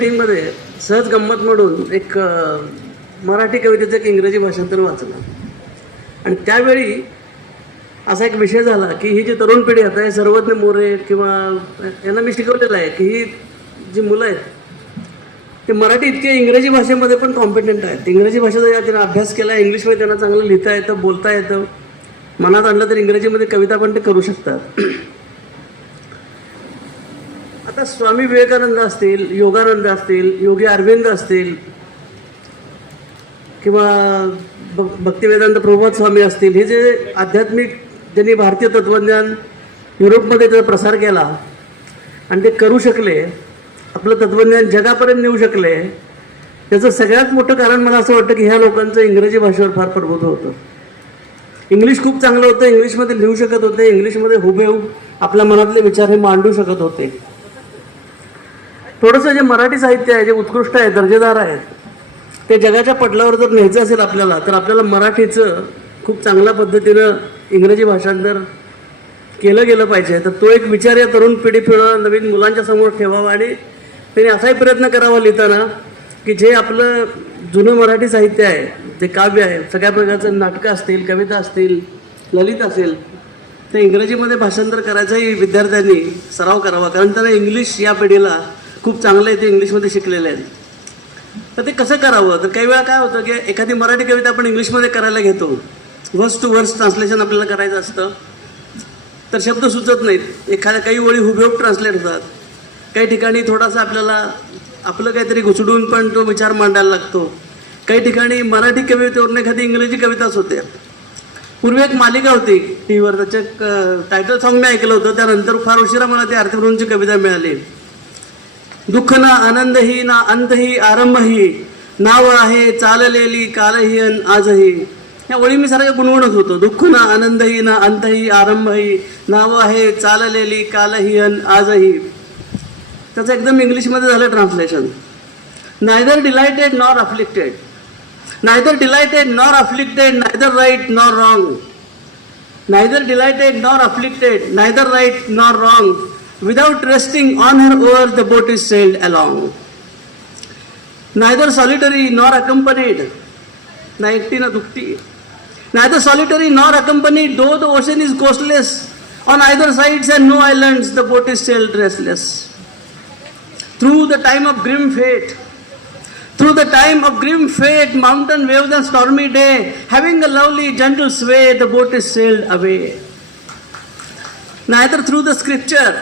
मध्ये सहज गंमत म्हणून एक मराठी कवितेचं एक इंग्रजी भाषांतर वाचलं आणि त्यावेळी असा एक विषय झाला की ही जी तरुण पिढी आता आहे, सर्वज्ञ मोरे किंवा यांना मी शिकवलेलं आहे की ही जी मुलं आहेत ते मराठी इतके इंग्रजी भाषेमध्ये पण कॉम्पिटंट आहेत. इंग्रजी भाषेचा त्यांना अभ्यास केला, इंग्लिशमध्ये त्यांना चांगलं लिहिता येतं, बोलता येतं, मनात आणलं तर इंग्रजीमध्ये कविता पण ते करू शकतात. आता स्वामी विवेकानंद असतील, योगानंद असतील, योगी अरविंद असतील किंवा भक्तिवेदांत प्रभुपाद स्वामी असतील, हे जे आध्यात्मिक ज्यांनी भारतीय तत्त्वज्ञान युरोपमध्ये त्याचा प्रसार केला आणि ते करू शकले, आपलं तत्त्वज्ञान जगापर्यंत नेऊ शकले, त्याचं सगळ्यात मोठं कारण मला असं वाटतं की ह्या लोकांचं इंग्रजी भाषेवर फार प्रभुत्व होतं. इंग्लिश खूप चांगलं होतं, इंग्लिशमध्ये लिहू शकत होते, इंग्लिशमध्ये हुबेहूब आपल्या मनातले विचार हे मांडू शकत होते. थोडंसं जे मराठी साहित्य आहे, जे उत्कृष्ट आहे, दर्जेदार आहेत, ते जगाच्या पटलावर जर न्यायचं असेल आपल्याला, तर आपल्याला मराठीचं खूप चांगल्या पद्धतीनं इंग्रजी भाषांतर केलं गेलं पाहिजे. तर तो एक विचार या तरुण पिढीपुढं नवीन मुलांच्या समोर ठेवावा आणि त्यांनी असाही प्रयत्न करावा लिहिताना की जे आपलं जुनं मराठी साहित्य आहे, जे काव्य आहे, सगळ्या प्रकारचं नाटकं असतील, कविता असतील, ललित असेल, ते इंग्रजीमध्ये भाषांतर करायचाही विद्यार्थ्यांनी सराव करावा. कारण त्यांना इंग्लिश या पिढीला खूप चांगलं आहे, ते इंग्लिशमध्ये शिकलेले आहेत. तर ते कसं करावं, तर काही वेळा काय होतं की एखादी मराठी कविता आपण इंग्लिशमध्ये करायला घेतो, वर्स टू वर्स ट्रान्सलेशन आपल्याला करायचं असतं, तर शब्द सुचत नाहीत, काही ओळी हुबेहूब ट्रान्सलेट होतात, काही ठिकाणी थोडासा आपल्याला आपलं काहीतरी घुसडून पण तो विचार मांडायला लागतो, काही ठिकाणी मराठी कवितेवरून एखादी इंग्रजी कविताच होते. पूर्वी एक मालिका होती टी व्हीवर, त्याचं टायटल सॉन्ग मी ऐकलं होतं, त्यानंतर फार उशिरा मला ती अर्थपूर्णची कविता मिळाली. दुःख ना आनंदही ना अंतही आरंभही, नाव आहे चाललेली कालही अन आजही. या ओळी मी सारखं गुणगुणत होतो. दुःख ना आनंदही ना अंतही आरंभही, नाव आहे चाललेली कालही अन आजही. त्याचं एकदम इंग्लिशमध्ये झालं translation. Neither delighted nor afflicted, neither delighted nor afflicted, neither right nor wrong, neither delighted nor afflicted, neither right nor wrong, without resting on her oar the boat is sailed along. Neither solitary nor accompanied, ना एकटी ना दुखटी, neither solitary nor accompanied, though the ocean is coastless, on either sides and no islands the boat is sailed restless. Through the time of grim fate, through the time of grim fate, mountain waves and stormy day, having a lovely gentle sway, the boat is sailed away. Neither through the scripture,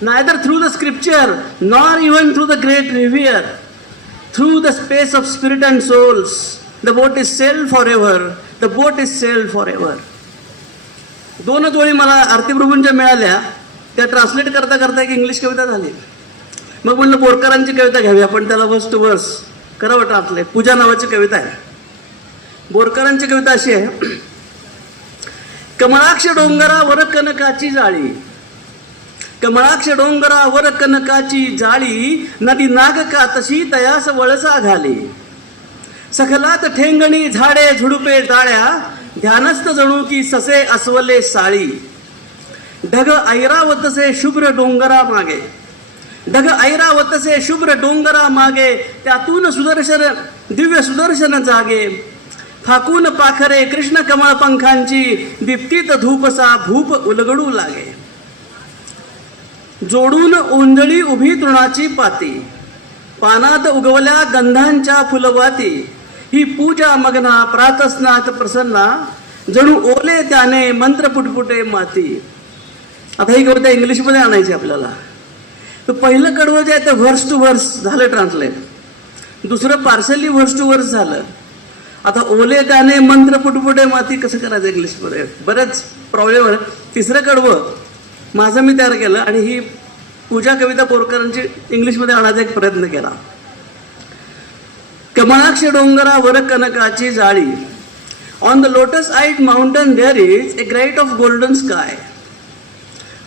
neither through the scripture, nor even through the great revere, through the space of spirit and souls, the boat is sailed forever, the boat is sailed forever. दोनच ओळी मला आरतीप्रभूंच्या मिळाल्या, त्या translate करता करता एक English कविता झाली. मग म्हणलं बोरकरांची कविता घ्यावी आपण, त्याला वर्स टू वर्स करावं ट्रान्सलेट. पूजा नावाची कविता आहे. बोरकरांची कविता अशी आहे. कमळाक्ष डोंगरावर कनकाची जाळी, कमळाक्ष डोंगरावर कनकाची जाळी, नदी नाग का तशी तयास वळसा घाली. सखलात ठेंगणी झाडे झुडुपे टाळ्या, ध्यानस्थ जणू की ससे अस्वले साळी. ढग ऐरावतसे शुभ्र डोंगरा मागे, ढग ऐरावतसे शुभ्र डोंगरा मागे, त्यातून सुदर्शन दिव्य सुदर्शन जागे. फाकून पाखरे कृष्ण कमळ पंखांची, दीप्तीत धूपसा भूप उलगडू लागे. जोडून ओंजळी उभी तृणाची पाती, पानात उगवल्या गंधांच्या फुलवाती. ही पूजा मग्ना प्रातस्नात प्रसन्ना, जणू ओले त्याने मंत्र पुटपुटे माती. आता ही कविता इंग्लिशमध्ये आणायची आपल्याला. तर पहिलं कडवं जे आहे ते व्हर्स टू व्हर्स झालं ट्रान्सलेट, दुसरं पार्सली व्हर्स टू व्हर्स झालं. आता ओले त्याने मंत्र पुटपुटे माती कसं करायचं इंग्लिशमध्ये, बरेच प्रॉब्लेम आहे. तिसरं कडवं माझं मी तयार केलं आणि ही पूजा कविता बोरकरांची इंग्लिशमध्ये आणायचा एक प्रयत्न केला. कमळाक्ष डोंगरावर कनकाची जाळी, on the lotus eyed mountain there is a grate of golden sky.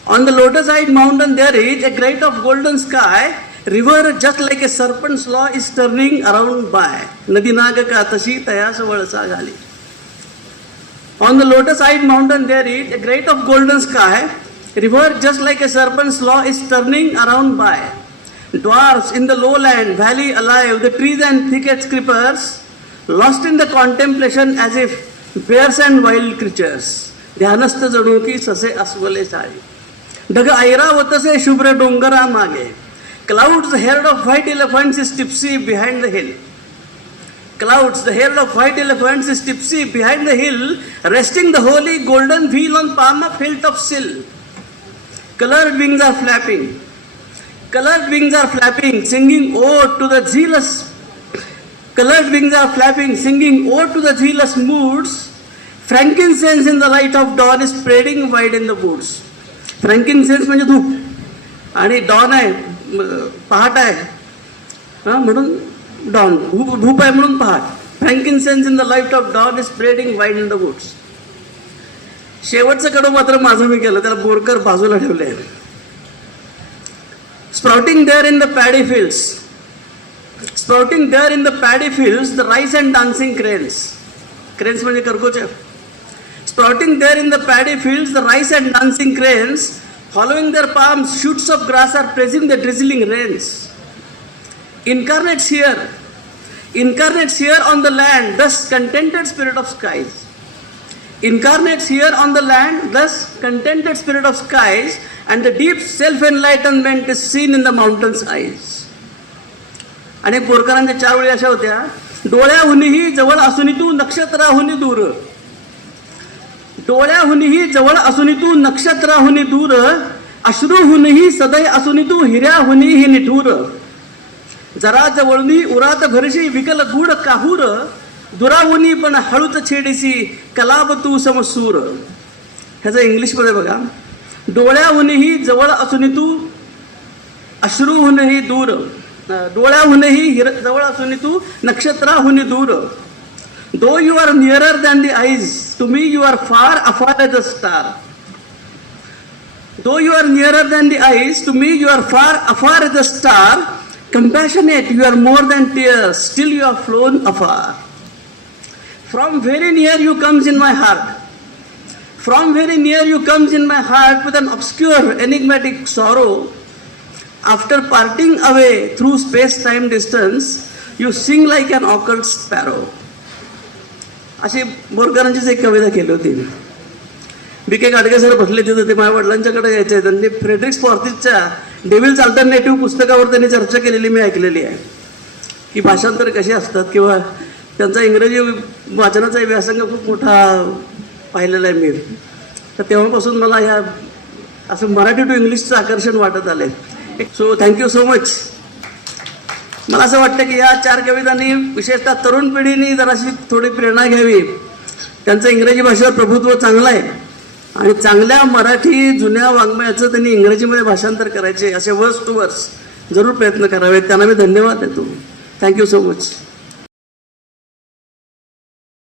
On the lotus eyed mountain there is a grate of golden sky, river just like a serpent's law is turning around by. नदी नाग का तशी तयास वळसा घाली. On the lotus-eyed mountain there is a great of golden sky, river just like a serpent's law is turning around by. Dwarfs in the lowland valley alive, the trees and thickets creepers, lost in the contemplation as if bears and wild creatures. ध्यानस्थ जणू की ससे अस्वले साळी. ढग ऐरावतसे शुभ्र डोंगरा मागे. Clouds, the herd of white elephants is tipsy behind the hill. Clouds, the herd of white elephants is tipsy behind the hill, resting the holy golden wheel on palm of hilltop sill. Colored wings are flapping. Colored wings are flapping, singing ode to the zealous. Colored wings are flapping, singing ode to the zealous moods. Frankincense in the light of dawn is spreading wide in the woods. Frankincense म्हणजे धूप आणि dawn आहे, पहाट आहे, म्हणून dawn, धूप आहे म्हणून पहाट. Frankincense in the light of dawn is spreading wide in the woods. शेवटचं कडव मात्र माझं मी केलं, त्याला बोरकर बाजूला ठेवले. Sprouting there in the paddy fields, sprouting there in the paddy fields, the rice and dancing cranes. Cranes म्हणजे करकोचे. Sprouting there in the paddy fields, the rice and dancing cranes, following their palms, shoots of grass are praising the drizzling rains. Incarnates here on the land, thus contented spirit of skies. Incarnates here on the land, thus contented spirit of skies, and the deep self-enlightenment is seen in the mountain's eyes. आणि बोरकरांच्या 4 वेळी अशा होत्या. डोळ्याहुनीही जवळ असून तू नक्षत्राहुनी दूर. डोळ्याहुनीही जवळ असून तू नक्षत्राहुनी दूर. अश्रूहुनीही सदै असून तू हिऱ्याहुनीही निठूर. जरा जवळनी उरात भरशी विकल गुड काहूर. दुराहुनी पण हळूच छेडीसी कलाब तू समसूर. ह्याचं इंग्लिशमध्ये बघा. डोळ्याहुनीही जवळ असून तू अश्रूहुनही दूर. डोळ्याहुनही जवळ असून तू नक्षत्राहुनी दूर. Though you are nearer than the eyes, to me you are far afar as a star. Though you are nearer than the eyes, to me you are far afar as a star. Compassionate, you are more than tears, still you have flown afar. From very near you comes in my heart. From very near you comes in my heart with an obscure, enigmatic sorrow. After parting away through space-time distance, you sing like an occult sparrow. अशी बोरकरांचीच एक कविता केली होती. BK. Gadge sir बसले तिथं, ते माझ्या वडिलांच्याकडे यायचे. त्यांनी फ्रेडरिक स्पॉर्थिसच्या डेव्हिल्स अल्टरनेटिव्ह पुस्तकावर त्यांनी चर्चा केलेली मी ऐकलेली आहे, की भाषांतर कशी असतात, किंवा त्यांचा इंग्रजी वाचनाचा व्यासंग खूप मोठा पाहिलेला आहे मी. तर तेव्हापासून मला ह्या असं मराठी टू इंग्लिशचं आकर्षण वाटत आलं आहे. So thank you so much. मला असं वाटतं की या 4 कवितांनी विशेषतः तरुण पिढीने जराशी थोडी प्रेरणा घ्यावी. त्यांचं इंग्रजी भाषेवर प्रभुत्व चांगलं आहे आणि चांगल्या मराठी जुन्या वाङ्मयाचं त्यांनी इंग्रजीमध्ये भाषांतर करायचे, असे वर्स टू वर्स जरूर प्रयत्न करावेत. त्यांना मी धन्यवाद देतो. Thank you so much.